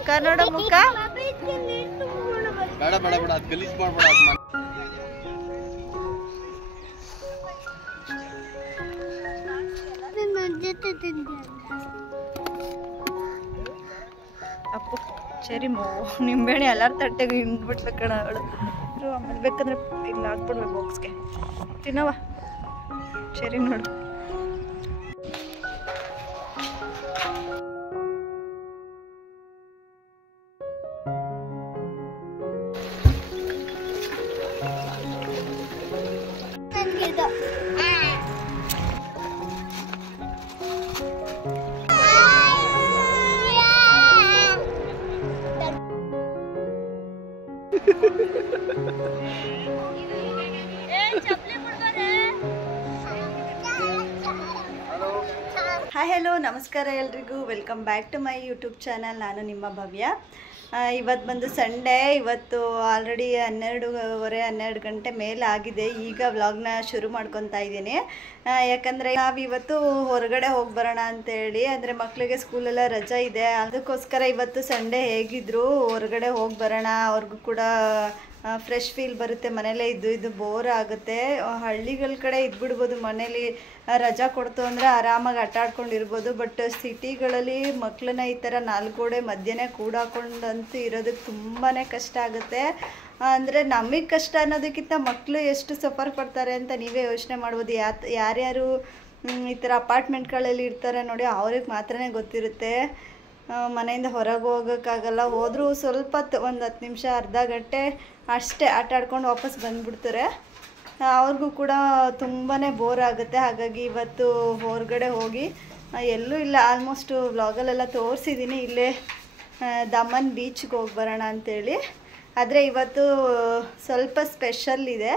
ಮುಖ ನೋಡು ಮುಖ ಬೇಡ ಬೇಡ ಬೇಡ ಅದು ಗಲೀಜ್ ಮಾಡಬೇಡ ಅಪ್ಪು ಸರಿ ನಿಂಬೆಹಣ್ಣು ಎಲ್ಲರ ತಟ್ಟೆಗೆ ಹಿಂಡ್ಬಿಟ್ಲು ಕಣ ಅವಳು ಆಮೇಲೆ ಬೇಕಂದ್ರೆ ಇಲ್ಲ ಹಾಕ್ಬಿಡ್ಬೇಕು ಬಾಕ್ಸ್ಗೆ ತಿನ್ನವ ಸರಿ ನೋಡು ಹಾಯ್ ಹಲೋ ನಮಸ್ಕಾರ ಎಲ್ರಿಗೂ welcome back to my YouTube channel. ನಾನು ನಿಮ್ಮ ಭವ್ಯ. ಇವತ್ತು ಬಂದು ಸಂಡೇ. ಇವತ್ತು ಆಲ್ರೆಡಿ 12 ಗಂಟೆ ಮೇಲೆ ಆಗಿದೆ. ಈಗ ವ್ಲಾಗ್ನ ಶುರು ಮಾಡ್ಕೊತಾ ಇದ್ದೀನಿ. ಯಾಕಂದರೆ ನಾವಿವತ್ತು ಹೊರಗಡೆ ಹೋಗಿ ಬರೋಣ ಅಂತೇಳಿ, ಅಂದರೆ ಮಕ್ಕಳಿಗೆ ಸ್ಕೂಲೆಲ್ಲ ರಜಾ ಇದೆ. ಅದಕ್ಕೋಸ್ಕರ ಇವತ್ತು ಸಂಡೇ ಹೇಗಿದ್ರು ಹೊರಗಡೆ ಹೋಗಿ ಬರೋಣ, ಅವ್ರಿಗೂ ಕೂಡ ಫ್ರೆಶ್ ಫೀಲ್ ಬರುತ್ತೆ. ಮನೇಲೇ ಇದ್ದು ಬೋರ್ ಆಗುತ್ತೆ. ಹಳ್ಳಿಗಳ ಕಡೆ ಇದ್ಬಿಡ್ಬೋದು, ಮನೇಲಿ ರಜಾ ಕೊಡ್ತು ಅಂದರೆ ಆರಾಮಾಗಿ ಆಟ ಆಡ್ಕೊಂಡಿರ್ಬೋದು. ಬಟ್ ಸಿಟಿಗಳಲ್ಲಿ ಮಕ್ಕಳನ್ನ ಈ ಥರ 4 ಗೋಡೆ ಮಧ್ಯೆ ಕೂಡಾಕೊಂಡಂತೂ ಇರೋದಕ್ಕೆ ತುಂಬಾ ಕಷ್ಟ ಆಗುತ್ತೆ. ಅಂದರೆ ನಮಗೆ ಕಷ್ಟ ಅನ್ನೋದಕ್ಕಿಂತ ಮಕ್ಕಳು ಎಷ್ಟು ಸಫರ್ ಪಡ್ತಾರೆ ಅಂತ ನೀವೇ ಯೋಚನೆ ಮಾಡ್ಬೋದು. ಯಾರ್ಯಾರು ಈ ಥರ ಅಪಾರ್ಟ್ಮೆಂಟ್ಗಳಲ್ಲಿ ಇರ್ತಾರೆ ನೋಡಿ, ಅವ್ರಿಗೆ ಮಾತ್ರನೇ ಗೊತ್ತಿರುತ್ತೆ. ಮನೆಯಿಂದ ಹೊರಗೆ ಹೋಗೋಕ್ಕಾಗಲ್ಲ. ಹೋದರೂ ಸ್ವಲ್ಪ ಒಂದು 10 ನಿಮಿಷ ಅರ್ಧ ಗಂಟೆ ಅಷ್ಟೇ ಆಟ ಆಡ್ಕೊಂಡು ವಾಪಸ್ ಬಂದುಬಿಡ್ತಾರೆ. ಅವ್ರಿಗೂ ಕೂಡ ತುಂಬಾ ಬೋರ್ ಆಗುತ್ತೆ. ಹಾಗಾಗಿ ಇವತ್ತು ಹೊರಗಡೆ ಹೋಗಿ ಎಲ್ಲೂ ಇಲ್ಲ, ಆಲ್ಮೋಸ್ಟು ವ್ಲಾಗಲ್ಲೆಲ್ಲ ತೋರಿಸಿದ್ದೀನಿ. ಇಲ್ಲೇ ದಮನ್ ಬೀಚ್ಗೆ ಹೋಗಿ ಬರೋಣ ಅಂಥೇಳಿ. ಆದರೆ ಇವತ್ತು ಸ್ವಲ್ಪ ಸ್ಪೆಷಲ್ ಇದೆ.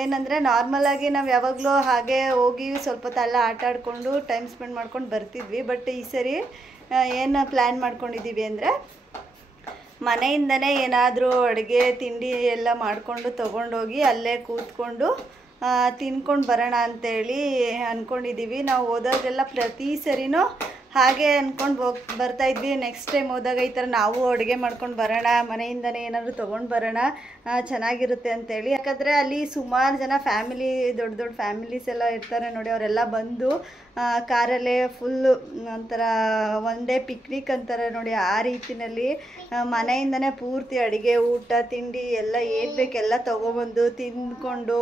ಏನಂದರೆ ನಾರ್ಮಲಾಗಿ ನಾವು ಯಾವಾಗಲೂ ಹಾಗೆ ಹೋಗಿ ಸ್ವಲ್ಪ ಹೊತ್ತು ಆಟ ಆಡಿಕೊಂಡು ಟೈಮ್ ಸ್ಪೆಂಡ್ ಮಾಡ್ಕೊಂಡು ಬರ್ತಿದ್ವಿ. ಬಟ್ ಈ ಸರಿ ಏನು ಪ್ಲ್ಯಾನ್ ಮಾಡ್ಕೊಂಡಿದ್ದೀವಿ ಅಂದರೆ, ಮನೆಯಿಂದನೇ ಏನಾದರೂ ಅಡುಗೆ ತಿಂಡಿ ಎಲ್ಲ ಮಾಡಿಕೊಂಡು ತೊಗೊಂಡೋಗಿ ಅಲ್ಲೇ ಕೂತ್ಕೊಂಡು ತಿನ್ಕೊಂಡು ಬರೋಣ ಅಂಥೇಳಿ ಅಂದ್ಕೊಂಡಿದ್ದೀವಿ. ನಾವು ಹೋದಾಗೆಲ್ಲ ಪ್ರತಿ ಸರಿನೂ ಹಾಗೆ ಅಂದ್ಕೊಂಡು ಬರ್ತಾಯಿದ್ವಿ. ನೆಕ್ಸ್ಟ್ ಟೈಮ್ ಹೋದಾಗ ಈ ಥರ ನಾವು ಅಡುಗೆ ಮಾಡ್ಕೊಂಡು ಬರೋಣ, ಮನೆಯಿಂದನೇ ಏನಾದರೂ ತೊಗೊಂಡು ಬರೋಣ, ಚೆನ್ನಾಗಿರುತ್ತೆ ಅಂಥೇಳಿ. ಯಾಕಂದರೆ ಅಲ್ಲಿ ಸುಮಾರು ಜನ ಫ್ಯಾಮಿಲಿ, ದೊಡ್ಡ ದೊಡ್ಡ ಫ್ಯಾಮಿಲೀಸ್ ಎಲ್ಲ ಇರ್ತಾರೆ ನೋಡಿ. ಅವರೆಲ್ಲ ಬಂದು ಕಾರಲ್ಲೇ ಫುಲ್ಲು ಒಂಥರ ಒನ್ ಡೇ ಪಿಕ್ನಿಕ್ ಅಂತಾರೆ ನೋಡಿ, ಆ ರೀತಿಯಲ್ಲಿ ಮನೆಯಿಂದನೇ ಪೂರ್ತಿ ಅಡುಗೆ, ಊಟ, ತಿಂಡಿ ಎಲ್ಲ ಏನು ಬೇಕೆಲ್ಲ ತೊಗೊಬಂದು ತಿಂದ್ಕೊಂಡು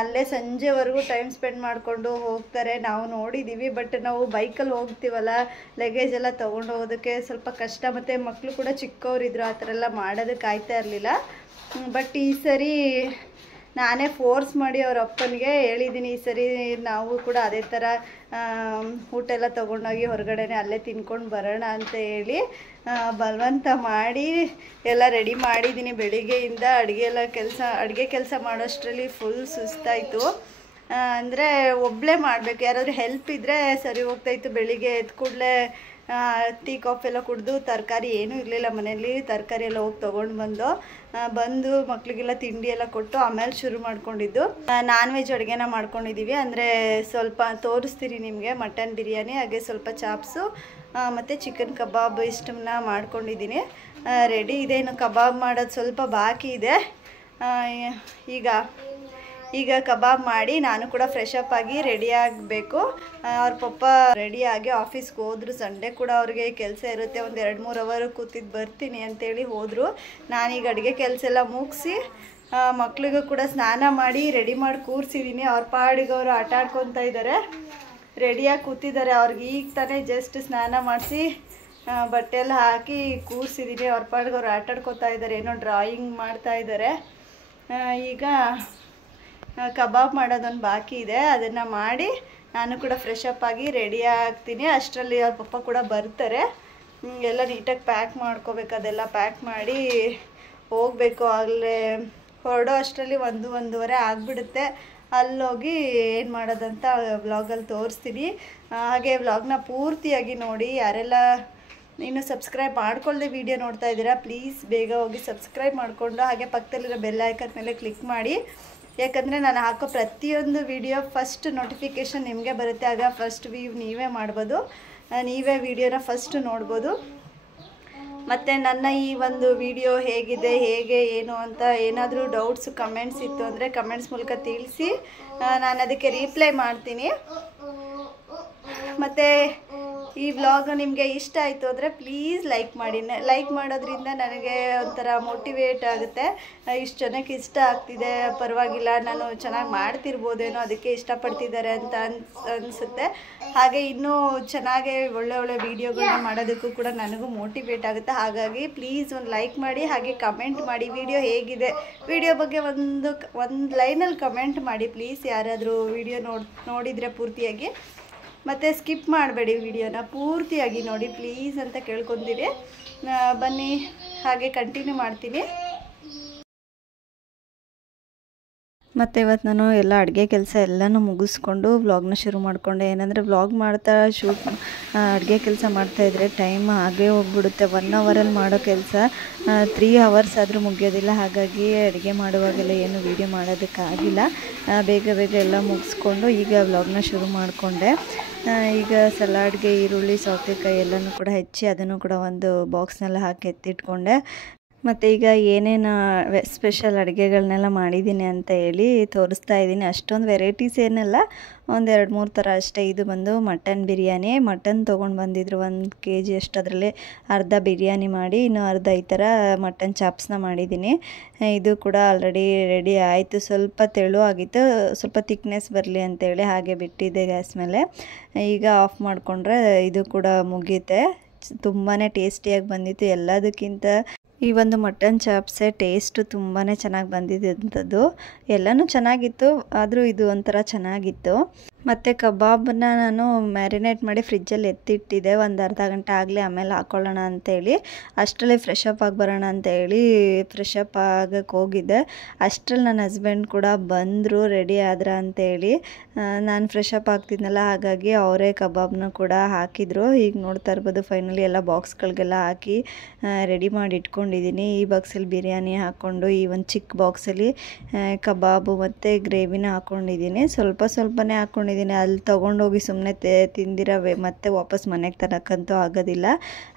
ಅಲ್ಲೇ ಸಂಜೆವರೆಗೂ ಟೈಮ್ ಸ್ಪೆಂಡ್ ಮಾಡಿಕೊಂಡು ಹೋಗ್ತಾರೆ. ನಾವು ನೋಡಿದ್ದೀವಿ. ಬಟ್ ನಾವು ಬೈಕಲ್ಲಿ ಹೋಗ್ತೀವಲ್ಲ, ಲಗೇಜ್ ಎಲ್ಲ ತೊಗೊಂಡು ಹೋಗೋದಕ್ಕೆ ಸ್ವಲ್ಪ ಕಷ್ಟ. ಮತ್ತು ಮಕ್ಕಳು ಕೂಡ ಚಿಕ್ಕವರಿದ್ರು, ಆ ಥರ ಎಲ್ಲ ಮಾಡೋದಕ್ಕೆ ಆಯ್ತಾ ಇರಲಿಲ್ಲ. ಬಟ್ ಈ ಸರಿ ನಾನೇ ಫೋರ್ಸ್ ಮಾಡಿ ಅವ್ರ ಅಪ್ಪನಿಗೆ ಹೇಳಿದ್ದೀನಿ, ಈ ಸರಿ ನಾವು ಕೂಡ ಅದೇ ಥರ ಊಟ ಎಲ್ಲ ತೊಗೊಂಡೋಗಿ ಹೊರಗಡೆನೆ ಅಲ್ಲೇ ತಿನ್ಕೊಂಡು ಬರೋಣ ಅಂತ ಹೇಳಿ ಬಲವಂತ ಮಾಡಿ ಎಲ್ಲ ರೆಡಿ ಮಾಡಿದ್ದೀನಿ. ಬೆಳಿಗ್ಗೆಯಿಂದ ಅಡುಗೆ ಕೆಲಸ ಮಾಡೋಷ್ಟರಲ್ಲಿ ಫುಲ್ ಸುಸ್ತಾಯಿತು. ಅಂದರೆ ಒಬ್ಬಳೇ ಮಾಡಬೇಕು, ಯಾರಾದರೂ ಹೆಲ್ಪ್ ಇದ್ದರೆ ಸರಿ ಹೋಗ್ತಾಯಿತ್ತು. ಬೆಳಿಗ್ಗೆ ಎದ್ದು ಕೂಡಲೇ ಟೀ ಕಾಫಿ ಎಲ್ಲ ಕುಡಿದು, ತರಕಾರಿ ಏನೂ ಇರಲಿಲ್ಲ ಮನೆಯಲ್ಲಿ, ತರಕಾರಿ ಎಲ್ಲ ಹೋಗಿ ತೊಗೊಂಡು ಬಂದು ಮಕ್ಕಳಿಗೆಲ್ಲ ತಿಂಡಿ ಎಲ್ಲ ಕೊಟ್ಟು ಆಮೇಲೆ ಶುರು ಮಾಡ್ಕೊಂಡಿದ್ದು. ನಾನ್ ವೆಜ್ ಅಡುಗೆನ ಮಾಡ್ಕೊಂಡಿದ್ದೀವಿ. ಅಂದರೆ ಸ್ವಲ್ಪ ತೋರಿಸ್ತೀನಿ ನಿಮಗೆ. ಮಟನ್ ಬಿರಿಯಾನಿ, ಹಾಗೆ ಸ್ವಲ್ಪ ಚಾಪ್ಸು ಮತ್ತು ಚಿಕನ್ ಕಬಾಬ್ ಇಷ್ಟನ್ನ ಮಾಡ್ಕೊಂಡಿದ್ದೀನಿ. ರೆಡಿ ಇದೆ. ಇನ್ನು ಕಬಾಬ್ ಮಾಡೋದು ಸ್ವಲ್ಪ ಬಾಕಿ ಇದೆ. ಈಗ ಕಬಾಬ್ ಮಾಡಿ ನಾನು ಕೂಡ ಫ್ರೆಶ್ ಅಪ್ ಆಗಿ ರೆಡಿ ಆಗಬೇಕು. ಅವ್ರ ಪಪ್ಪ ರೆಡಿಯಾಗಿ ಆಫೀಸ್ಗೆ ಹೋದ್ರು. ಸಂಡೇ ಕೂಡ ಅವ್ರಿಗೆ ಕೆಲಸ ಇರುತ್ತೆ, ಒಂದು 2-3 ಅವರ್ ಕೂತಿದ್ದು ಬರ್ತೀನಿ ಅಂತೇಳಿ ಹೋದರು. ನಾನೀಗ ಅಡುಗೆ ಕೆಲಸ ಎಲ್ಲ ಮುಗಿಸಿ ಮಕ್ಳಿಗೂ ಕೂಡ ಸ್ನಾನ ಮಾಡಿ ರೆಡಿ ಮಾಡಿ ಕೂರಿಸಿದ್ದೀನಿ. ಅವ್ರ ಪಾಡಿಗೆ ಅವರು ಆಟ ಆಡ್ಕೊತಾ ಇದ್ದಾರೆ, ರೆಡಿಯಾಗಿ ಕೂತಿದ್ದಾರೆ. ಅವ್ರಿಗೆ ಈಗ ತಾನೇ ಜಸ್ಟ್ ಸ್ನಾನ ಮಾಡಿಸಿ ಬಟ್ಟೆ ಎಲ್ಲ ಹಾಕಿ ಕೂರಿಸಿದ್ದೀನಿ. ಅವ್ರ ಪಾಡಿಗೆ ಅವ್ರು ಆಟ ಆಡ್ಕೊತಾ ಇದ್ದಾರೆ, ಏನೋ ಡ್ರಾಯಿಂಗ್ ಮಾಡ್ತಾ ಇದ್ದಾರೆ. ಈಗ ಕಬಾಬ್ ಮಾಡೋದೊಂದು ಬಾಕಿ ಇದೆ, ಅದನ್ನು ಮಾಡಿ ನಾನು ಕೂಡ ಫ್ರೆಶ್ ಅಪ್ ಆಗಿ ರೆಡಿ ಆಗ್ತೀನಿ. ಅಷ್ಟರಲ್ಲಿ ಅವ್ರ ಪಪ್ಪ ಕೂಡ ಬರ್ತಾರೆ. ಎಲ್ಲ ನೀಟಾಗಿ ಪ್ಯಾಕ್ ಮಾಡ್ಕೋಬೇಕು. ಅದೆಲ್ಲ ಪ್ಯಾಕ್ ಮಾಡಿ ಹೋಗಬೇಕು. ಅಲ್ಲೇ ಹೊರಡೋ ಅಷ್ಟರಲ್ಲಿ 1-1:30 ಆಗಿಬಿಡುತ್ತೆ. ಅಲ್ಲೋಗಿ ಏನು ಮಾಡೋದಂತ ವ್ಲಾಗಲ್ಲಿ ತೋರಿಸ್ತೀನಿ. ಹಾಗೆ ವ್ಲಾಗ್ನ ಪೂರ್ತಿಯಾಗಿ ನೋಡಿ. ಯಾರೆಲ್ಲ ಇನ್ನು ಸಬ್ಸ್ಕ್ರೈಬ್ ಮಾಡ್ಕೊಳ್ಳದೆ ವಿಡಿಯೋ ನೋಡ್ತಾ ಇದ್ದೀರಾ, ಪ್ಲೀಸ್ ಬೇಗ ಹೋಗಿ ಸಬ್ಸ್ಕ್ರೈಬ್ ಮಾಡಿಕೊಂಡು ಹಾಗೆ ಪಕ್ಕದಲ್ಲಿರೋ ಬೆಲ್ ಐಕನ್ ಮೇಲೆ ಕ್ಲಿಕ್ ಮಾಡಿ. ಯಾಕಂದರೆ ನಾನು ಹಾಕೋ ಪ್ರತಿಯೊಂದು ವಿಡಿಯೋ ಫಸ್ಟ್ ನೋಟಿಫಿಕೇಷನ್ ನಿಮಗೆ ಬರುತ್ತೆ. ಆಗ ಫಸ್ಟ್ ವ್ಯೂ ನೀವೇ ಮಾಡ್ಬೋದು, ನೀವೇ ವಿಡಿಯೋನ ಫಸ್ಟ್ ನೋಡ್ಬೋದು. ಮತ್ತು ನನ್ನ ಈ ಒಂದು ವಿಡಿಯೋ ಹೇಗಿದೆ ಹೇಗೆ ಏನು ಅಂತ ಏನಾದರೂ ಡೌಟ್ಸ್ ಕಮೆಂಟ್ಸ್ ಇತ್ತು ಅಂದರೆ ಕಮೆಂಟ್ಸ್ ಮೂಲಕ ತಿಳಿಸಿ, ನಾನು ಅದಕ್ಕೆ ರಿಪ್ಲೈ ಮಾಡ್ತೀನಿ. ಮತ್ತು ಈ ವ್ಲಾಗ್ ನಿಮಗೆ ಇಷ್ಟ ಆಯಿತು ಅಂದರೆ ಪ್ಲೀಸ್ ಲೈಕ್ ಮಾಡಿ. ಲೈಕ್ ಮಾಡೋದ್ರಿಂದ ನನಗೆ ಒಂಥರ ಮೋಟಿವೇಟ್ ಆಗುತ್ತೆ. ಇಷ್ಟು ಜನಕ್ಕೆ ಇಷ್ಟ ಆಗ್ತಿದೆ, ಪರವಾಗಿಲ್ಲ, ನಾನು ಚೆನ್ನಾಗಿ ಮಾಡ್ತಿರ್ಬೋದೇನೋ, ಅದಕ್ಕೆ ಇಷ್ಟಪಡ್ತಿದ್ದಾರೆ ಅಂತ ಅನಿಸುತ್ತೆ. ಹಾಗೆ ಇನ್ನೂ ಚೆನ್ನಾಗಿ ಒಳ್ಳೆ ವೀಡಿಯೋಗಳನ್ನ ಮಾಡೋದಕ್ಕೂ ಕೂಡ ನನಗೂ ಮೋಟಿವೇಟ್ ಆಗುತ್ತೆ. ಹಾಗಾಗಿ ಪ್ಲೀಸ್ ಒಂದು ಲೈಕ್ ಮಾಡಿ, ಹಾಗೆ ಕಮೆಂಟ್ ಮಾಡಿ ವಿಡಿಯೋ ಹೇಗಿದೆ, ವಿಡಿಯೋ ಬಗ್ಗೆ ಒಂದು ಲೈನಲ್ಲಿ ಕಮೆಂಟ್ ಮಾಡಿ ಪ್ಲೀಸ್. ಯಾರಾದರೂ ವಿಡಿಯೋ ನೋಡಿದರೆ ಪೂರ್ತಿಯಾಗಿ, ಮತ್ತು ಸ್ಕಿಪ್ ಮಾಡಬೇಡಿ, ವಿಡಿಯೋನ ಪೂರ್ತಿಯಾಗಿ ನೋಡಿ ಪ್ಲೀಸ್ ಅಂತ ಕೇಳ್ಕೊತೀನಿ. ಬನ್ನಿ ಹಾಗೆ ಕಂಟಿನ್ಯೂ ಮಾಡ್ತೀನಿ. ಮತ್ತು ಇವತ್ತು ನಾನು ಎಲ್ಲ ಅಡುಗೆ ಕೆಲಸ ಎಲ್ಲನೂ ಮುಗಿಸ್ಕೊಂಡು ವ್ಲಾಗ್ನ ಶುರು ಮಾಡಿಕೊಂಡೆ. ಏನಂದರೆ ವ್ಲಾಗ್ ಮಾಡ್ತಾ ಅಡುಗೆ ಕೆಲಸ ಮಾಡ್ತಾಯಿದ್ರೆ ಟೈಮ್ ಹಾಗೇ ಹೋಗ್ಬಿಡುತ್ತೆ. 1 ಅವರಲ್ಲಿ ಮಾಡೋ ಕೆಲಸ 3 ಅವರ್ಸ್ ಆದರೂ ಮುಗಿಯೋದಿಲ್ಲ. ಹಾಗಾಗಿ ಅಡುಗೆ ಮಾಡುವಾಗೆಲ್ಲ ಏನು ವೀಡಿಯೋ ಮಾಡೋದಕ್ಕಾಗಿಲ್ಲ. ಬೇಗ ಎಲ್ಲ ಮುಗಿಸ್ಕೊಂಡು ಈಗ ವ್ಲಾಗ್ನ ಶುರು ಮಾಡಿಕೊಂಡೆ. ಈಗ ಸಲಾಡ್ಗೆ ಈರುಳ್ಳಿ, ಸೌತೆಕಾಯಿ ಎಲ್ಲನೂ ಕೂಡ ಹೆಚ್ಚಿ ಅದನ್ನು ಕೂಡ ಒಂದು ಬಾಕ್ಸ್ನೆಲ್ಲ ಹಾಕಿ ಎತ್ತಿಟ್ಕೊಂಡೆ. ಮತ್ತು ಈಗ ಏನೇನು ಸ್ಪೆಷಲ್ ಅಡುಗೆಗಳನ್ನೆಲ್ಲ ಮಾಡಿದ್ದೀನಿ ಅಂತ ಹೇಳಿ ತೋರಿಸ್ತಾ ಇದ್ದೀನಿ. ಅಷ್ಟೊಂದು ವೆರೈಟೀಸ್ ಏನಲ್ಲ, 1-2-3 ಥರ ಅಷ್ಟೇ. ಇದು ಬಂದು ಮಟನ್ ಬಿರಿಯಾನಿ. ಮಟನ್ ತೊಗೊಂಡು ಬಂದಿದ್ರು 1 kg ಅಷ್ಟು. ಅದರಲ್ಲಿ ಅರ್ಧ ಬಿರಿಯಾನಿ ಮಾಡಿ, ಇನ್ನೂ ಅರ್ಧ ಈ ಥರ ಮಟನ್ ಚಾಪ್ಸ್ನ ಮಾಡಿದ್ದೀನಿ. ಇದು ಕೂಡ ಆಲ್ರೆಡಿ ರೆಡಿ ಆಯಿತು. ಸ್ವಲ್ಪ ತೆಳು ಆಗಿತ್ತು, ಸ್ವಲ್ಪ ಥಿಕ್ನೆಸ್ ಬರಲಿ ಅಂತೇಳಿ ಹಾಗೆ ಬಿಟ್ಟಿದ್ದೆ ಗ್ಯಾಸ್ ಮೇಲೆ. ಈಗ ಆಫ್ ಮಾಡಿಕೊಂಡ್ರೆ ಇದು ಕೂಡ ಮುಗಿಯುತ್ತೆ. ತುಂಬಾ ಟೇಸ್ಟಿಯಾಗಿ ಬಂದಿತ್ತು. ಎಲ್ಲದಕ್ಕಿಂತ ಈ ಒಂದು ಮಟನ್ ಚಾಪ್ಸೆ ಟೇಸ್ಟು ತುಂಬಾ ಚೆನ್ನಾಗಿ ಬಂದಿದೆ ಅಂಥದ್ದು. ಎಲ್ಲನೂ ಚೆನ್ನಾಗಿತ್ತು, ಆದರೂ ಇದು ಒಂಥರ ಚೆನ್ನಾಗಿತ್ತು. ಮತ್ತು ಕಬಾಬನ್ನ ನಾನು ಮ್ಯಾರಿನೇಟ್ ಮಾಡಿ ಫ್ರಿಜ್ಜಲ್ಲಿ ಎತ್ತಿಟ್ಟಿದ್ದೆ ಒಂದು ಅರ್ಧ ಗಂಟೆ ಆಗಲಿ, ಆಮೇಲೆ ಹಾಕ್ಕೊಳ್ಳೋಣ ಅಂತೇಳಿ. ಅಷ್ಟರಲ್ಲಿ ಫ್ರೆಶ್ ಅಪ್ ಆಗಿ ಬರೋಣ ಅಂತೇಳಿ ಫ್ರೆಶ್ ಅಪ್ ಆಗಕ್ಕೆ ಹೋಗಿದ್ದೆ. ಅಷ್ಟರಲ್ಲಿ ನನ್ನ ಹಸ್ಬೆಂಡ್ ಕೂಡ ಬಂದರು, ರೆಡಿ ಆದ್ರ ಅಂತೇಳಿ. ನಾನು ಫ್ರೆಶ್ ಅಪ್ ಆಗ್ತಿದ್ನಲ್ಲ, ಹಾಗಾಗಿ ಅವರೇ ಕಬಾಬ್ನ ಕೂಡ ಹಾಕಿದರು. ಈಗ ನೋಡ್ತಾ ಇರ್ಬೋದು ಫೈನಲಿ ಎಲ್ಲ ಬಾಕ್ಸ್ಗಳಿಗೆಲ್ಲ ಹಾಕಿ ರೆಡಿ ಮಾಡಿ ಇಟ್ಕೊಂಡಿದ್ದೀನಿ. ಈ ಬಾಕ್ಸಲ್ಲಿ ಬಿರಿಯಾನಿ ಹಾಕ್ಕೊಂಡು, ಈ ಒಂದು ಚಿಕ್ಕ ಬಾಕ್ಸಲ್ಲಿ ಕಬಾಬು ಮತ್ತು ಗ್ರೇವಿನ ಹಾಕ್ಕೊಂಡಿದ್ದೀನಿ. ಸ್ವಲ್ಪನೇ ಹಾಕ್ಕೊಂಡಿದ್ದೀನಿ. ಅಲ್ಲಿ ತೊಗೊಂಡೋಗಿ ಸುಮ್ಮನೆ ತಿಂದಿರವೆ ಮತ್ತೆ ವಾಪಸ್ ಮನೆಗೆ ತರೋಕ್ಕಂತೂ ಆಗೋದಿಲ್ಲ.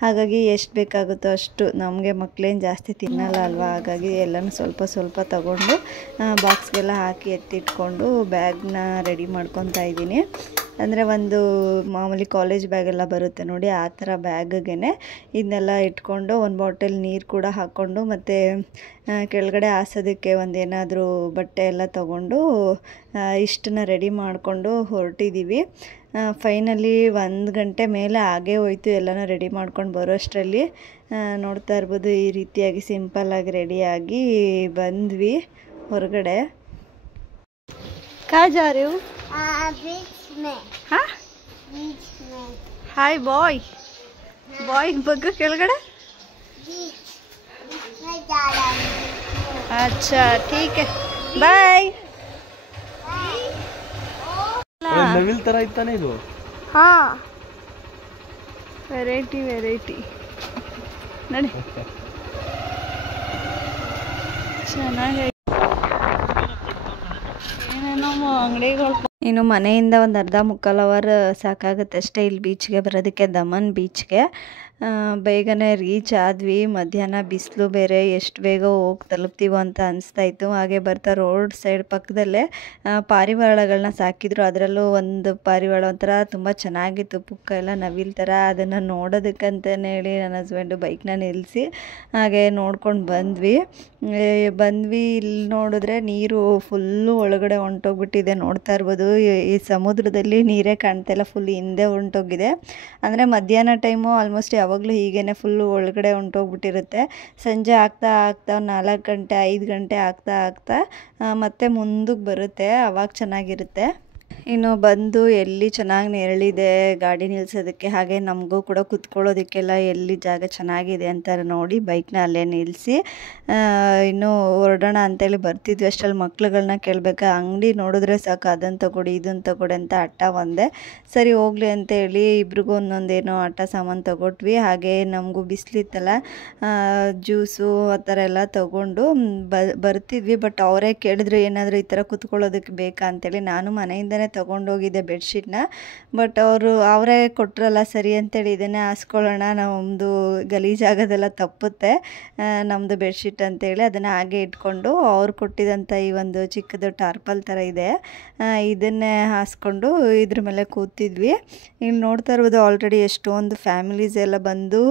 ಹಾಗಾಗಿ ಎಷ್ಟು ಬೇಕಾಗುತ್ತೋ ಅಷ್ಟು, ನಮಗೆ ಮಕ್ಕಳೇನು ಜಾಸ್ತಿ ತಿನ್ನಲ್ಲ ಅಲ್ವಾ, ಹಾಗಾಗಿ ಎಲ್ಲನೂ ಸ್ವಲ್ಪ ತೊಗೊಂಡು ಬಾಕ್ಸ್ಗೆಲ್ಲ ಹಾಕಿ ಎತ್ತಿಟ್ಕೊಂಡು ಬ್ಯಾಗ್ನ ರೆಡಿ ಮಾಡ್ಕೊತಾ ಇದ್ದೀನಿ. ಅಂದರೆ ಒಂದು ಮಾಮೂಲಿ ಕಾಲೇಜ್ ಬ್ಯಾಗೆಲ್ಲ ಬರುತ್ತೆ ನೋಡಿ, ಆ ಥರ ಬ್ಯಾಗ್ಗೆ ಇದನ್ನೆಲ್ಲ ಇಟ್ಕೊಂಡು ಒಂದು ಬಾಟಲ್ ನೀರು ಕೂಡ ಹಾಕ್ಕೊಂಡು, ಮತ್ತು ಕೆಳಗಡೆ ಹಾಸೋದಕ್ಕೆ ಒಂದೇನಾದರೂ ಬಟ್ಟೆ ಎಲ್ಲ ತೊಗೊಂಡು ಇಷ್ಟನ್ನ ರೆಡಿ ಮಾಡಿಕೊಂಡು ಹೊರಟಿದ್ದೀವಿ. ಫೈನಲಿ 1 ಗಂಟೆ ಮೇಲೆ ಆಗೇ ಹೋಯ್ತು ಎಲ್ಲನೂ ರೆಡಿ ಮಾಡ್ಕೊಂಡು ಬರೋ ಅಷ್ಟರಲ್ಲಿ. ನೋಡ್ತಾ ಇರ್ಬೋದು ಈ ರೀತಿಯಾಗಿ ಸಿಂಪಲ್ಲಾಗಿ ರೆಡಿಯಾಗಿ ಬಂದ್ವಿ ಹೊರಗಡೆ. ಕಾ ಜಾ ರೇ ಹೋ? ಹಾಯ್ ಬಾಯ್ ಬಗ್ಗ ಕೆಳಗಡೆ. अच्छा ठीक है, ಬಾಯ್. ನವಿಲ್ ತರ ಇತ್ತಾನೆ ಇದು. ಹಾ, ವೆರೈಟಿ ನೋಡಿ, ಚೆನ್ನಾಗಿ ಏನೇನೋ ಅಂಗಡಿಗಳು. ಇನ್ನು ಮನೆಯಿಂದ ಒಂದು ಅರ್ಧ-ಮುಕ್ಕಾಲು ಅವರ್ ಸಾಕಾಗುತ್ತೆ ಅಷ್ಟೇ ಇಲ್ಲಿ ಬೀಚ್ಗೆ ಬರೋದಕ್ಕೆ, ದಮನ್ ಬೀಚ್ಗೆ. ಬೇಗನೆ ರೀಚ್ ಆದ್ವಿ. ಮಧ್ಯಾಹ್ನ ಬಿಸಿಲು ಬೇರೆ, ಎಷ್ಟು ಬೇಗ ಹೋಗಿ ತಲುಪ್ತೀವೋ ಅಂತ ಅನಿಸ್ತಾಯಿತ್ತು. ಹಾಗೆ ಬರ್ತಾ ರೋಡ್ ಸೈಡ್ ಪಕ್ಕದಲ್ಲೇ ಪಾರಿವಾಳಗಳನ್ನ ಸಾಕಿದ್ರು. ಅದರಲ್ಲೂ ಒಂದು ಪಾರಿವಾಳ ಒಂಥರ ತುಂಬ ಚೆನ್ನಾಗಿತ್ತು, ಪುಕ್ಕ ಎಲ್ಲ ನವಿಲ್ ಥರ. ಅದನ್ನು ನೋಡೋದಕ್ಕಂತಲೇ ಹೇಳಿ ನನ್ನ ಹಸ್ಬೆಂಡು ಬೈಕ್ನ ನಿಲ್ಲಿಸಿ ಹಾಗೆ ನೋಡ್ಕೊಂಡು ಬಂದ್ವಿ. ಇಲ್ಲಿ ನೋಡಿದ್ರೆ ನೀರು ಫುಲ್ಲು ಒಳಗಡೆ ಹೊಂಟೋಗ್ಬಿಟ್ಟಿದೆ. ನೋಡ್ತಾ ಇರ್ಬೋದು ಈ ಸಮುದ್ರದಲ್ಲಿ ನೀರೇ ಕಾಣ್ತಾಯಿಲ್ಲ, ಫುಲ್ ಹಿಂದೆ ಹೊಂಟೋಗಿದೆ. ಅಂದರೆ ಮಧ್ಯಾಹ್ನ ಟೈಮು ಆಲ್ಮೋಸ್ಟ್ ಯಾವಾಗಲೂ ಹೀಗೇ ಫುಲ್ಲು ಒಳಗಡೆ ಹೊಂಟೋಗ್ಬಿಟ್ಟಿರುತ್ತೆ. ಸಂಜೆ ಆಗ್ತಾ 4 ಗಂಟೆ 5 ಗಂಟೆ ಆಗ್ತಾ ಮತ್ತೆ ಮುಂದಕ್ಕೆ ಬರುತ್ತೆ, ಆವಾಗ ಚೆನ್ನಾಗಿರುತ್ತೆ. ಇನ್ನು ಬಂದು ಎಲ್ಲಿ ಚೆನ್ನಾಗಿ ನೆರಳಿದೆ ಗಾಡಿ ನಿಲ್ಲಿಸೋದಕ್ಕೆ, ಹಾಗೆ ನಮಗೂ ಕೂಡ ಕುತ್ಕೊಳ್ಳೋದಕ್ಕೆಲ್ಲ ಎಲ್ಲಿ ಜಾಗ ಚೆನ್ನಾಗಿದೆ ಅಂತ ನೋಡಿ ಬೈಕ್ನ ಅಲ್ಲೇ ನಿಲ್ಲಿಸಿ ಇನ್ನೂ ಹೊರಡೋಣ ಅಂತೇಳಿ ಬರ್ತಿದ್ವಿ. ಅಷ್ಟರಲ್ಲಿ ಮಕ್ಳುಗಳನ್ನ ಕೇಳಬೇಕಾ, ಅಂಗಡಿ ನೋಡಿದ್ರೆ ಸಾಕು ಅದನ್ನು ತಗೊಡಿ ಇದನ್ನು ತಗೊಡಿ ಅಂತ ಹಠ ಒಂದೇ. ಸರಿ ಹೋಗಲಿ ಅಂತೇಳಿ ಇಬ್ರಿಗೂ ಒಂದೊಂದೇನೋ ಆಟ ಸಾಮಾನು ತಗೊಟ್ವಿ. ಹಾಗೆ ನಮಗೂ ಬಿಸಿಲಿತ್ತಲ್ಲ, ಜ್ಯೂಸು ಆ ಥರ ಎಲ್ಲ ತೊಗೊಂಡು ಬರ್ತಿದ್ವಿ. ಬಟ್ ಅವರೇ ಕೇಳಿದ್ರು ಏನಾದರೂ ಈ ಥರ ಕುತ್ಕೊಳ್ಳೋದಕ್ಕೆ ಬೇಕಾ ಅಂತೇಳಿ. ನಾನು ಮನೆಯಿಂದನೇ ಅಂತಲೇ ತೊಗೊಂಡೋಗಿದ್ದೆ ಬೆಡ್ಶೀಟ್ನ. ಬಟ್ ಅವರೇ ಕೊಟ್ಟರಲ್ಲ ಸರಿ ಅಂತೇಳಿ ಇದನ್ನೇ ಹಾಸ್ಕೊಳ್ಳೋಣ, ನಮ್ಮದು ಗಲೀಜಾಗೋದೆಲ್ಲ ತಪ್ಪುತ್ತೆ ನಮ್ಮದು ಬೆಡ್ಶೀಟ್ ಅಂತೇಳಿ ಅದನ್ನು ಹಾಗೆ ಇಟ್ಕೊಂಡು ಅವ್ರು ಕೊಟ್ಟಿದ್ದಂಥ ಈ ಒಂದು ಚಿಕ್ಕದು ಟಾರ್ಪಲ್ ಥರ ಇದೆ, ಇದನ್ನೇ ಹಾಸ್ಕೊಂಡು ಇದ್ರ ಮೇಲೆ ಕೂತಿದ್ವಿ. ಇಲ್ಲಿ ನೋಡ್ತಾ ಇರ್ಬೋದು ಆಲ್ರೆಡಿ ಎಷ್ಟೊಂದು ಫ್ಯಾಮಿಲೀಸ್ ಎಲ್ಲ ಬಂದು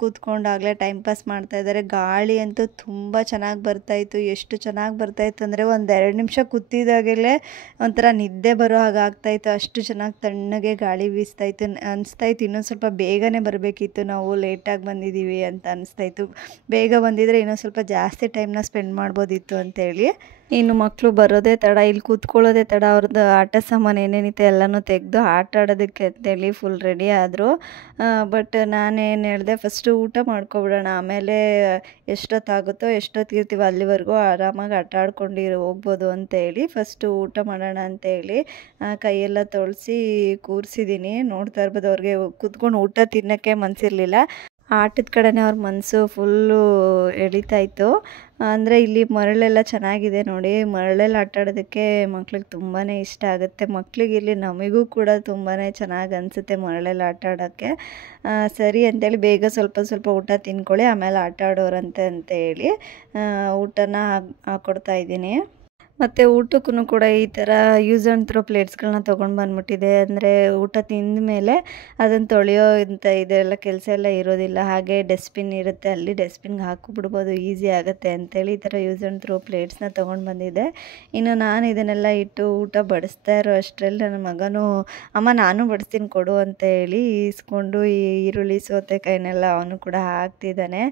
ಕೂತ್ಕೊಂಡಾಗಲೇ ಟೈಮ್ ಪಾಸ್ ಮಾಡ್ತಾಯಿದ್ದಾರೆ. ಗಾಳಿ ಅಂತೂ ತುಂಬ ಚೆನ್ನಾಗಿ ಬರ್ತಾಯಿತ್ತು. ಎಷ್ಟು ಚೆನ್ನಾಗಿ ಬರ್ತಾಯಿತ್ತು ಅಂದರೆ ಒಂದು 2 ನಿಮಿಷ ಕೂತಿದ್ದಾಗಲೇ ಒಂಥರ ನಿದ್ದೆ ಬರೋ ಹಾಗೆ ಆಗ್ತಾಯಿತ್ತು. ಅಷ್ಟು ಚೆನ್ನಾಗಿ ತಣ್ಣಗೆ ಗಾಳಿ ಬೀಸ್ತಾಯಿತ್ತು. ಅನಿಸ್ತಾಯಿತ್ತು ಇನ್ನೊಂದು ಸ್ವಲ್ಪ ಬೇಗನೆ ಬರಬೇಕಿತ್ತು, ನಾವು ಲೇಟಾಗಿ ಬಂದಿದ್ದೀವಿ ಅಂತ ಅನಿಸ್ತಾಯಿತ್ತು. ಬೇಗ ಬಂದಿದ್ದರೆ ಇನ್ನೊಂದು ಸ್ವಲ್ಪ ಜಾಸ್ತಿ ಟೈಮ್ನ ಸ್ಪೆಂಡ್ ಮಾಡ್ಬೋದಿತ್ತು ಅಂತೇಳಿ. ಇನ್ನು ಮಕ್ಕಳು ಬರೋದೇ ತಡ, ಇಲ್ಲಿ ಕೂತ್ಕೊಳ್ಳೋದೇ ತಡ. ಅವ್ರದ್ದು ಆಟ ಸಾಮಾನು ಏನೇನಿತ್ತು ಎಲ್ಲನೂ ತೆಗೆದು ಆಟ ಆಡೋದಕ್ಕೆ ಅಂತೇಳಿ ಫುಲ್ ರೆಡಿ ಆದರು. ಬಟ್ ನಾನೇನು ಹೇಳಿದೆ, ಫಸ್ಟು ಊಟ ಮಾಡ್ಕೊಬಿಡೋಣ, ಆಮೇಲೆ ಎಷ್ಟೊತ್ತಾಗುತ್ತೋ ಎಷ್ಟೊತ್ತಿಗಿರ್ತೀವೋ ಅಲ್ಲಿವರೆಗೂ ಆರಾಮಾಗಿ ಆಟ ಆಡ್ಕೊಂಡು ಹೋಗ್ಬೋದು ಅಂತೇಳಿ ಫಸ್ಟು ಊಟ ಮಾಡೋಣ ಅಂತೇಳಿ ಕೈಯೆಲ್ಲ ತೊಳೆಸಿ ಕೂರಿಸಿದ್ದೀನಿ. ನೋಡ್ತಾ ಇರ್ಬೋದು ಅವ್ರಿಗೆ ಕೂತ್ಕೊಂಡು ಊಟ ತಿನ್ನೋಕ್ಕೆ ಮನಸ್ಸಿರಲಿಲ್ಲ. ಆಟದ ಕಡೆನೇ ಅವ್ರ ಮನಸ್ಸು ಫುಲ್ಲು ಎಳಿತಾಯಿತ್ತು. ಅಂದರೆ ಇಲ್ಲಿ ಮರಳೆಲ್ಲ ಚೆನ್ನಾಗಿದೆ ನೋಡಿ, ಮರಳೆಲ್ಲ ಆಟ ಆಡೋದಕ್ಕೆ ಮಕ್ಳಿಗೆ ತುಂಬಾ ಇಷ್ಟ ಆಗುತ್ತೆ. ಮಕ್ಳಿಗಿರಲಿ ನಮಗೂ ಕೂಡ ತುಂಬಾ ಚೆನ್ನಾಗಿ ಅನಿಸುತ್ತೆ ಮರಳೆಲ್ಲ ಆಟ ಆಡೋಕ್ಕೆ. ಸರಿ ಅಂತೇಳಿ ಬೇಗ ಸ್ವಲ್ಪ ಊಟ ತಿನ್ಕೊಳ್ಳಿ ಆಮೇಲೆ ಆಟ ಆಡೋರಂತೆ ಅಂತೇಳಿ ಊಟನ ಹಾಕ್ಕೊಡ್ತಾಯಿದ್ದೀನಿ. ಮತ್ತು ಊಟಕ್ಕೂ ಕೂಡ ಈ ಥರ ಯೂಸ್ ಆ್ಯಂಡ್ ಥ್ರೋ ಪ್ಲೇಟ್ಸ್ಗಳನ್ನ ತೊಗೊಂಡು ಬಂದ್ಬಿಟ್ಟಿದೆ. ಅಂದರೆ ಊಟ ತಿಂದ ಮೇಲೆ ಅದನ್ನು ತೊಳೆಯೋ ಇಂಥ ಇದೆಲ್ಲ ಕೆಲಸ ಎಲ್ಲ ಇರೋದಿಲ್ಲ. ಹಾಗೆ ಡಸ್ಟ್ಬಿನ್ ಇರುತ್ತೆ, ಅಲ್ಲಿ ಡಸ್ಟ್ಬಿನ್ಗೆ ಹಾಕಿಬಿಡ್ಬೋದು, ಈಸಿ ಆಗುತ್ತೆ ಅಂತೇಳಿ ಈ ಥರ ಯೂಸ್ ಆ್ಯಂಡ್ ಥ್ರೋ ಪ್ಲೇಟ್ಸ್ನ ತೊಗೊಂಡು ಬಂದಿದ್ದೆ. ಇನ್ನು ನಾನು ಇದನ್ನೆಲ್ಲ ಇಟ್ಟು ಊಟ ಬಡಿಸ್ತಾ ಇರೋ ಅಷ್ಟರಲ್ಲಿ ನನ್ನ ಮಗನೂ ಅಮ್ಮ ನಾನು ಬಡಿಸ್ತೀನಿ ಕೊಡು ಅಂತ ಹೇಳಿ ಈಸ್ಕೊಂಡು ಈ ಈರುಳ್ಳಿ ಸೌತೆಕಾಯಿನೆಲ್ಲ ಅವನು ಕೂಡ ಹಾಕ್ತಿದ್ದಾನೆ.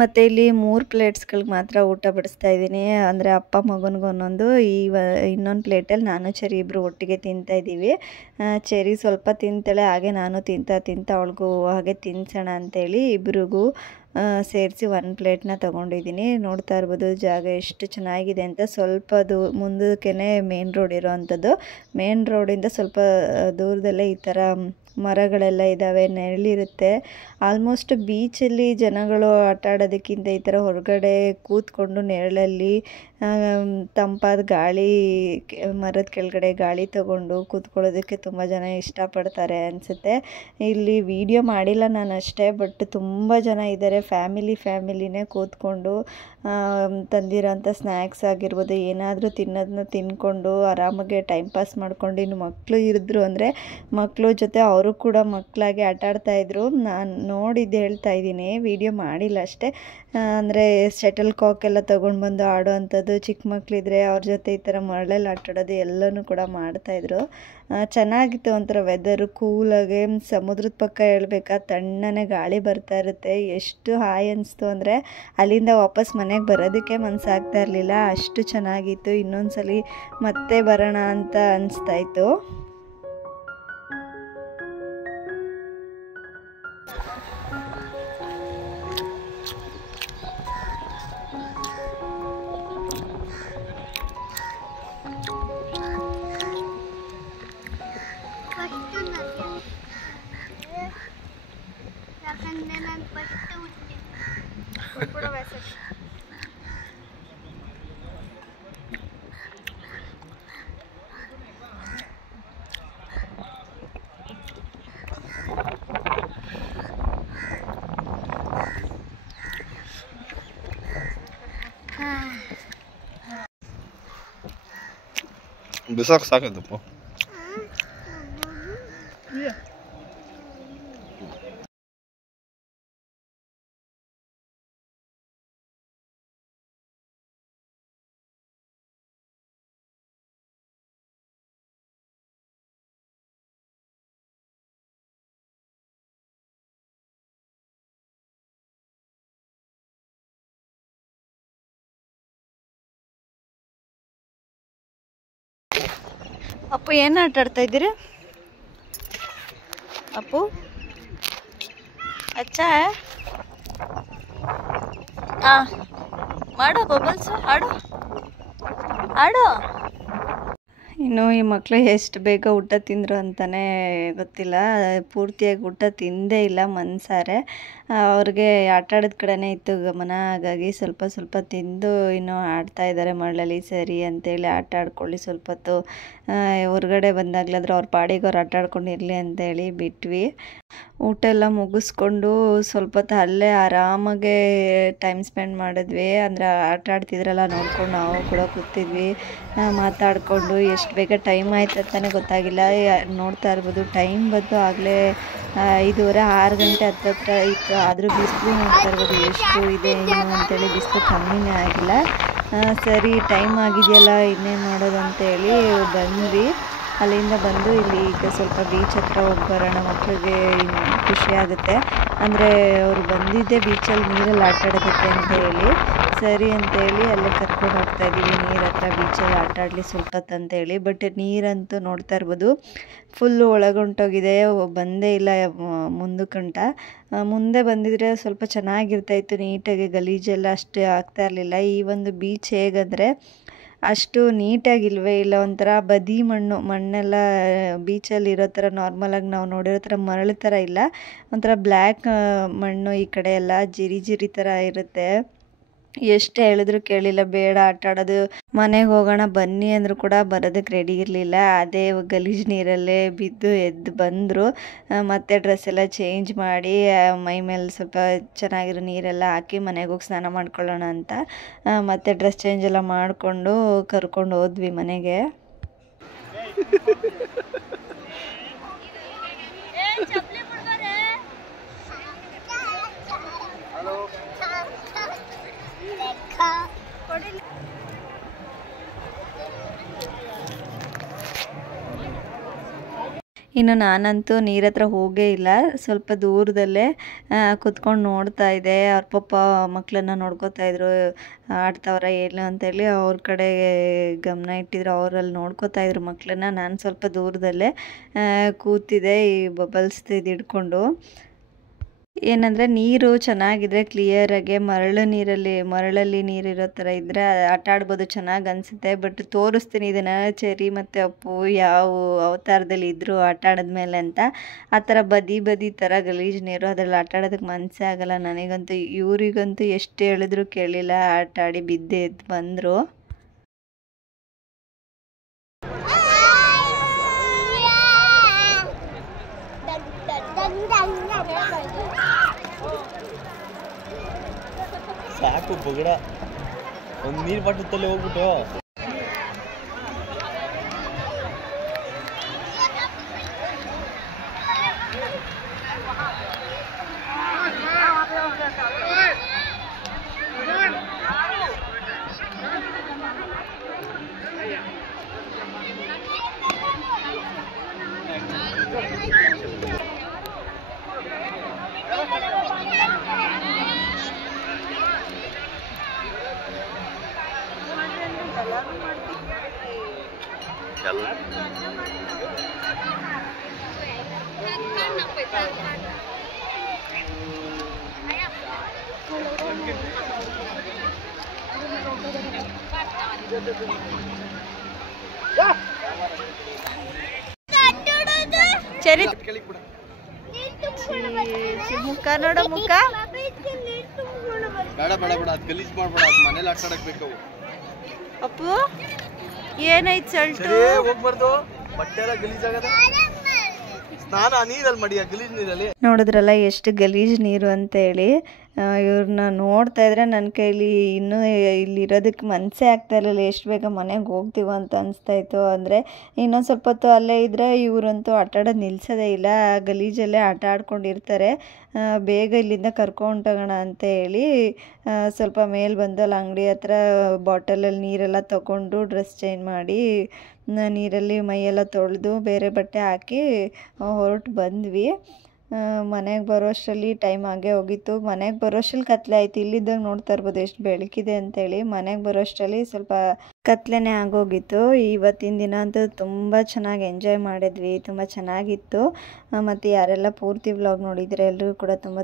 ಮತ್ತು ಇಲ್ಲಿ 3 ಪ್ಲೇಟ್ಸ್ಗಳಿಗೆ ಮಾತ್ರ ಊಟ ಬಡಿಸ್ತಾ ಇದ್ದೀನಿ. ಅಂದರೆ ಅಪ್ಪ ಮಗನಿಗೆ ಒಂದೊಂದು, ಇನ್ನೊಂದು ಪ್ಲೇಟಲ್ಲಿ ನಾನು ಚೆರಿ ಇಬ್ಬರು ಒಟ್ಟಿಗೆ ತಿಂತಾಯಿದ್ದೀವಿ. ಚೆರಿ ಸ್ವಲ್ಪ ತಿಂತಾಳೆ, ಹಾಗೆ ನಾನು ತಿಂತಾ ಅವಳಿಗೂ ಹಾಗೆ ತಿನ್ಸೋಣ ಅಂತೇಳಿ ಇಬ್ರಿಗೂ ಸೇರಿಸಿ 1 ಪ್ಲೇಟ್ನ ತೊಗೊಂಡಿದ್ದೀನಿ. ನೋಡ್ತಾ ಇರ್ಬೋದು ಜಾಗ ಎಷ್ಟು ಚೆನ್ನಾಗಿದೆ ಅಂತ. ಸ್ವಲ್ಪ ಮುಂದಕ್ಕೆ ಮೇನ್ ರೋಡ್ ಇರೋ ಅಂಥದ್ದು. ಮೇನ್ ರೋಡಿಂದ ಸ್ವಲ್ಪ ದೂರದಲ್ಲೇ ಈ ಥರ ಮರಗಳೆಲ್ಲ ಇದ್ದಾವೆ, ನೆರಳಿರುತ್ತೆ. ಆಲ್ಮೋಸ್ಟ್ ಬೀಚಲ್ಲಿ ಜನಗಳು ಆಟ ಆಡೋದಕ್ಕಿಂತ ಈ ಥರ ಹೊರಗಡೆ ಕೂತ್ಕೊಂಡು ನೆರಳಲ್ಲಿ ತಂಪಾದ ಗಾಳಿ, ಮರದ ಕೆಳಗಡೆ ಗಾಳಿ ತಗೊಂಡು ಕೂತ್ಕೊಳ್ಳೋದಕ್ಕೆ ತುಂಬ ಜನ ಇಷ್ಟಪಡ್ತಾರೆ ಅನಿಸುತ್ತೆ. ಇಲ್ಲಿ ವಿಡಿಯೋ ಮಾಡಿಲ್ಲ ನಾನು ಅಷ್ಟೇ, ಬಟ್ ತುಂಬ ಜನ ಇದ್ದಾರೆ. ಫ್ಯಾಮಿಲಿನೇ ಕೂತ್ಕೊಂಡು ತಂದಿರೋಂಥ ಸ್ನ್ಯಾಕ್ಸ್ ಆಗಿರ್ಬೋದು, ಏನಾದರೂ ತಿನ್ನೋದನ್ನ ತಿನ್ಕೊಂಡು ಆರಾಮಾಗೆ ಟೈಮ್ ಪಾಸ್ ಮಾಡ್ಕೊಂಡು. ಇನ್ನು ಮಕ್ಕಳು ಇರಿದ್ರು ಅಂದರೆ ಮಕ್ಕಳು ಜೊತೆ ಅವರು ಕೂಡ ಮಕ್ಕಳಾಗಿ ಆಟ ಆಡ್ತಾಯಿದ್ರು. ನಾನು ನೋಡಿದ್ದು ಹೇಳ್ತಾ ಇದ್ದೀನಿ, ವಿಡಿಯೋ ಮಾಡಿಲ್ಲ ಅಷ್ಟೇ. ಅಂದರೆ ಶಟಲ್ ಕಾಕ್ ಎಲ್ಲ ತೊಗೊಂಡು ಬಂದು ಆಡೋ ಅಂಥದ್ದು, ಚಿಕ್ಕ ಮಕ್ಕಳಿದ್ರೆ ಅವ್ರ ಜೊತೆ ಈ ಥರ ಮರಳಲ್ಲಿ ಆಟ ಆಡೋದು ಎಲ್ಲನೂ ಕೂಡ ಮಾಡ್ತಾಯಿದ್ರು. ಚೆನ್ನಾಗಿತ್ತು ಒಂಥರ ವೆದರು, ಕೂಲಾಗೆ. ಸಮುದ್ರದ ಪಕ್ಕ ಹೇಳ್ಬೇಕಾ, ತಣ್ಣನೆ ಗಾಳಿ ಬರ್ತಾ ಇರುತ್ತೆ. ಎಷ್ಟು ಹಾಯ್ ಅನಿಸ್ತು ಅಂದರೆ ಅಲ್ಲಿಂದ ವಾಪಸ್ ಮನೆಗೆ ಬರೋದಕ್ಕೆ ಮನಸ್ಸಾಗ್ತಾ ಇರಲಿಲ್ಲ, ಅಷ್ಟು ಚೆನ್ನಾಗಿತ್ತು. ಇನ್ನೊಂದ್ಸಲಿ ಮತ್ತೆ ಬರೋಣ ಅಂತ ಅನಿಸ್ತಾಯಿತ್ತು. ಬಿಸಾಕ್ ಸಾಕದಪ್ಪ. ಅಪ್ಪು ಏನು ಆಟ ಆಡ್ತಾ ಇದ್ದೀರಿ? ಅಪ್ಪು ಅಚ್ಚ ಮಾಡು ಬಬಲ್ಸ್, ಆಡು. ಇನ್ನು ಈ ಮಕ್ಕಳು ಎಷ್ಟು ಬೇಗ ಊಟ ತಿಂದರು ಅಂತಲೇ ಗೊತ್ತಿಲ್ಲ. ಪೂರ್ತಿಯಾಗಿ ಊಟ ತಿಂದೇ ಇಲ್ಲ ಮನ್ಸಾರೆ. ಅವ್ರಿಗೆ ಆಟ ಆಡೋದ ಕಡೆನೇ ಇತ್ತು ಗಮನ. ಹಾಗಾಗಿ ಸ್ವಲ್ಪ ಸ್ವಲ್ಪ ತಿಂದು ಇನ್ನೂ ಆಡ್ತಾ ಇದ್ದಾರೆ ಮರಳಲ್ಲಿ. ಸರಿ ಅಂತೇಳಿ ಆಟ ಆಡ್ಕೊಳ್ಳಿ ಸ್ವಲ್ಪ ಹೊತ್ತು, ಹೊರಗಡೆ ಬಂದಾಗಲಾದ್ರೂ ಅವ್ರ ಪಾಡಿಗೆ ಅವ್ರು ಆಟ ಆಡ್ಕೊಂಡು ಇರಲಿ ಅಂತೇಳಿ ಬಿಟ್ವಿ. ಊಟ ಎಲ್ಲ ಮುಗಿಸ್ಕೊಂಡು ಸ್ವಲ್ಪ ಹೊತ್ತು ಅಲ್ಲೇ ಆರಾಮಾಗೆ ಟೈಮ್ ಸ್ಪೆಂಡ್ ಮಾಡಿದ್ವಿ. ಅಂದರೆ ಆಟ ಆಡ್ತಿದ್ರಲ್ಲ ನೋಡ್ಕೊಂಡು ನಾವು ಕೂಡ ಕೂತಿದ್ವಿ ಮಾತಾಡಿಕೊಂಡು. ಎಷ್ಟು ಬೇಗ ಟೈಮ್ ಆಯ್ತು ಅಂತಲೇ ಗೊತ್ತಾಗಿಲ್ಲ. ನೋಡ್ತಾ ಇರ್ಬೋದು ಟೈಮ್ ಬಂದು ಆಗಲೇ 5:30 6 ಗಂಟೆ ಹತ್ತತ್ರ ಇತ್ತು. ಆದರೂ ಬಿಸಿಲು ನೋಡ್ತಾ ಇರ್ಬೋದು ಎಷ್ಟು ಇದೆ ಏನು ಅಂತೇಳಿ, ಬಿಸಿಲು ಕಮ್ಮಿನೇ ಆಗಿಲ್ಲ. ಸರಿ ಟೈಮ್ ಆಗಿದೆಯಲ್ಲ ಇನ್ನೇನು ಮಾಡೋದು ಅಂತೇಳಿ ಬಂದ್ವಿ. ಅಲ್ಲಿಂದ ಬಂದು ಇಲ್ಲಿ ಈಗ ಸ್ವಲ್ಪ ಬೀಚ್ ಹತ್ರ ಹೋಗಿ ಬರೋಣ, ಮಕ್ಕಳಿಗೆ ಖುಷಿ ಆಗುತ್ತೆ. ಅಂದರೆ ಅವರು ಬಂದಿದ್ದೇ ಬೀಚಲ್ಲಿ ನೀರಲ್ಲಿ ಆಟ ಆಡೋದಕ್ಕೆ ಅಂತ ಹೇಳಿ. ಸರಿ ಅಂತೇಳಿ ಅಲ್ಲೇ ಕರ್ಕೊಂಡು ಹೋಗ್ತಾ ಇದ್ದೀವಿ ನೀರು ಹತ್ರ, ಬೀಚಲ್ಲಿ ಆಟ ಆಡಲಿ ಸ್ವಲ್ಪ ಹೊತ್ತು ಅಂತೇಳಿ. ಬಟ್ ನೀರಂತೂ ನೋಡ್ತಾ ಇರ್ಬೋದು ಫುಲ್ಲು ಒಳಗೊಂಟೋಗಿದೆ, ಬಂದೇ ಇಲ್ಲ ಮುಂದಕ್ಕಂಟ. ಮುಂದೆ ಬಂದಿದ್ರೆ ಸ್ವಲ್ಪ ಚೆನ್ನಾಗಿರ್ತಾಯಿತ್ತು, ನೀಟಾಗಿ ಗಲೀಜೆಲ್ಲ ಅಷ್ಟು ಆಗ್ತಾ ಇರಲಿಲ್ಲ. ಈ ಒಂದು ಬೀಚ್ ಹೇಗಂದರೆ ಅಷ್ಟು ನೀಟಾಗಿಲ್ವೇ ಇಲ್ಲ, ಒಂಥರ ಬದಿ ಮಣ್ಣೆಲ್ಲ ಬೀಚಲ್ಲಿ ಇರೋ ಥರ ನಾರ್ಮಲಾಗಿ ನಾವು ನೋಡಿರೋ ಥರ ಮರಳು ಥರ ಇಲ್ಲ, ಒಂಥರ ಬ್ಲ್ಯಾಕ್ ಮಣ್ಣು. ಈ ಕಡೆ ಎಲ್ಲ ಜಿರಿ ಜಿರಿ ಥರ ಇರುತ್ತೆ. ಎಷ್ಟು ಹೇಳಿದ್ರು ಕೇಳಿಲ್ಲ, ಬೇಡ ಆಟ ಆಡೋದು, ಮನೆಗೆ ಹೋಗೋಣ ಬನ್ನಿ ಅಂದರೂ ಕೂಡ ಬರೋದಕ್ಕೆ ರೆಡಿ ಇರಲಿಲ್ಲ. ಅದೇ ಗಲೀಜು ನೀರಲ್ಲೇ ಬಿದ್ದು ಎದ್ದು ಬಂದರು. ಮತ್ತು ಡ್ರೆಸ್ ಎಲ್ಲ ಚೇಂಜ್ ಮಾಡಿ ಮೈ ಮೇಲೆ ಸ್ವಲ್ಪ ಚೆನ್ನಾಗಿರೋ ನೀರೆಲ್ಲ ಹಾಕಿ ಮನೆಗೆ ಹೋಗಿ ಸ್ನಾನ ಮಾಡ್ಕೊಳ್ಳೋಣ ಅಂತ ಮತ್ತು ಡ್ರೆಸ್ ಚೇಂಜ್ ಎಲ್ಲ ಮಾಡಿಕೊಂಡು ಕರ್ಕೊಂಡು ಹೋದ್ವಿ ಮನೆಗೆ. ಇನ್ನು ನಾನಂತೂ ನೀರ ಹತ್ರ ಹೋಗೇ ಇಲ್ಲ, ಸ್ವಲ್ಪ ದೂರದಲ್ಲೇ ಕುತ್ಕೊಂಡು ನೋಡ್ತಾ ಇದ್ದೆ. ಅವ್ರ ಪಪ್ಪ ಮಕ್ಕಳನ್ನ ನೋಡ್ಕೋತಾ ಇದ್ರು, ಆಡ್ತಾವ್ರ ಏನು ಅಂತೇಳಿ ಅವ್ರ ಕಡೆ ಗಮನ ಇಟ್ಟಿದ್ರು. ಅವರಲ್ಲಿ ನೋಡ್ಕೋತಾ ಇದ್ರು ಮಕ್ಕಳನ್ನ. ನಾನು ಸ್ವಲ್ಪ ದೂರದಲ್ಲೇ ಕೂತಿದ್ದೆ ಈ ಬಬಲ್ಸ್ ಇದು ಹಿಡ್ಕೊಂಡು. ಏನಂದರೆ ನೀರು ಚೆನ್ನಾಗಿದ್ರೆ ಕ್ಲಿಯರಾಗಿ ಮರಳಲ್ಲಿ ನೀರಿರೋ ಥರ ಇದ್ದರೆ ಆಟ ಆಡ್ಬೋದು, ಚೆನ್ನಾಗಿ ಅನಿಸುತ್ತೆ. ಬಟ್ ತೋರಿಸ್ತೀನಿ ಇದನ್ನು, ಚೆರಿ ಮತ್ತು ಅಪ್ಪು ಯಾವ ಅವತಾರದಲ್ಲಿ ಇದ್ದರು ಆಟ ಆಡಿದ್ಮೇಲೆ ಅಂತ. ಆ ಥರ ಬದಿ ಥರ ಗಲೀಜು ನೀರು, ಅದರಲ್ಲಿ ಆಟ ಆಡೋದಕ್ಕೆ ಮನಸ್ಸೇ ಆಗೋಲ್ಲ ನನಗಂತೂ. ಇವರಿಗಂತೂ ಎಷ್ಟು ಹೇಳಿದ್ರು ಕೇಳಿಲ್ಲ, ಆಟ ಆಡಿ ಬಿದ್ದೆ ಎದ್ದು ಬಂದರು. ಸಾಕು ಬಗಡ, ಒಂದು ನೀರು ಬಾಟಲ್ ಹೋಗ್ಬಿಟ್ಟು ಚೆರಿ ಮುಖ ನೋಡ, ಮುಖ ಬೇಡ ಬೇಡ ಬೇಡ, ಅದು ಗಲೀಜ್ ಮಾಡ್ಬೇಡ, ಅದು ಮನೇಲಿ ಆಟ ಆಡಕ್ ಬೇಕು. ಅಪ್ಪು ಏನಾಯ್ತು ಸಲ್ಟು? ಹೋಗ್ಬಾರ್ದು, ಬಟ್ಟೆ ಎಲ್ಲ ಗಲೀಜ್ ಆಗದ. ಸ್ನಾನ ನೀರಲ್ಲಿ ಮಾಡಿ, ಗಲೀಜ್ ನೀರಲ್ಲಿ. ನೋಡಿದ್ರಲ್ಲ ಎಷ್ಟು ಗಲೀಜು ನೀರು ಅಂತೇಳಿ. ಇವ್ರನ್ನ ನೋಡ್ತಾ ಇದ್ರೆ ನನ್ನ ಕೈಲಿ ಇನ್ನೂ ಇಲ್ಲಿರೋದಕ್ಕೆ ಮನಸ್ಸೇ ಆಗ್ತಾ ಇರಲಿಲ್ಲ. ಎಷ್ಟು ಬೇಗ ಮನೆಗೆ ಹೋಗ್ತೀವ ಅಂತ ಅನಿಸ್ತಾಯಿತ್ತು. ಅಂದರೆ ಇನ್ನೊಂದು ಸ್ವಲ್ಪ ಹೊತ್ತು ಅಲ್ಲೇ ಇದ್ದರೆ ಇವರಂತೂ ಆಟ ಆಡೋದು ನಿಲ್ಲಿಸೋದೇ ಇಲ್ಲ, ಗಲೀಜಲ್ಲೇ ಆಟ ಆಡ್ಕೊಂಡಿರ್ತಾರೆ. ಬೇಗ ಇಲ್ಲಿಂದ ಕರ್ಕೊಂಡೋಗೋಣ ಅಂತ ಹೇಳಿ ಸ್ವಲ್ಪ ಮೇಲೆ ಬಂದು ಅಲ್ಲಿ ಅಂಗಡಿ ಹತ್ರ ಬಾಟಲಲ್ಲಿ ನೀರೆಲ್ಲ ತೊಗೊಂಡು ಡ್ರೆಸ್ ಚೇಂಜ್ ಮಾಡಿ ನೀರಲ್ಲಿ ಮೈಯೆಲ್ಲ ತೊಳೆದು ಬೇರೆ ಬಟ್ಟೆ ಹಾಕಿ ಹೊರಟು ಬಂದ್ವಿ. ಮನೆಗೆ ಬರೋ ಅಷ್ಟರಲ್ಲಿ ಟೈಮ್ ಆಗೇ ಹೋಗಿತ್ತು. ಮನೆಗೆ ಬರೋ ಅಷ್ಟರಲ್ಲಿ ಕತ್ಲೆ ಆಯಿತು. ಇಲ್ಲಿದ್ದಾಗ ನೋಡ್ತಾ ಇರ್ಬೋದು ಎಷ್ಟು ಬೆಳಕಿದೆ ಅಂತೇಳಿ. ಮನೆಗೆ ಬರೋ ಅಷ್ಟರಲ್ಲಿ ಸ್ವಲ್ಪ ಕತ್ಲೆನೇ ಆಗೋಗಿತ್ತು. ಇವತ್ತಿನ ದಿನ ಅಂತೂ ತುಂಬ ಚೆನ್ನಾಗಿ ಎಂಜಾಯ್ ಮಾಡಿದ್ವಿ, ತುಂಬ ಚೆನ್ನಾಗಿತ್ತು. ಮತ್ತು ಯಾರೆಲ್ಲ ಪೂರ್ತಿ ವ್ಲಾಗ್ ನೋಡಿದರೆ ಎಲ್ಲರಿಗೂ ಕೂಡ ತುಂಬ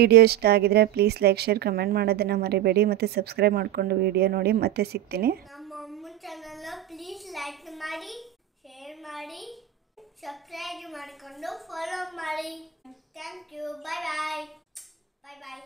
ವಿಡಿಯೋ ಇಷ್ಟ ಆಗಿದ್ರೆ ಪ್ಲೀಸ್ ಲೈಕ್, ಶೇರ್, ಕಮೆಂಟ್ ಮಾಡೋದನ್ನು ಮರಿಬೇಡಿ. ಮತ್ತು ಸಬ್ಸ್ಕ್ರೈಬ್ ಮಾಡಿಕೊಂಡು ವಿಡಿಯೋ ನೋಡಿ ಮತ್ತೆ ಸಿಗ್ತೀನಿ. ನಮ್ಮ ಚಾನಲ್ ಪ್ಲೀಸ್ ಲೈಕ್ ಮಾಡಿ. ಮಾಡಿಕೊಂಡು ಫಾಲೋ ಮಾಡಿ. Thank you. Bye bye. Bye bye.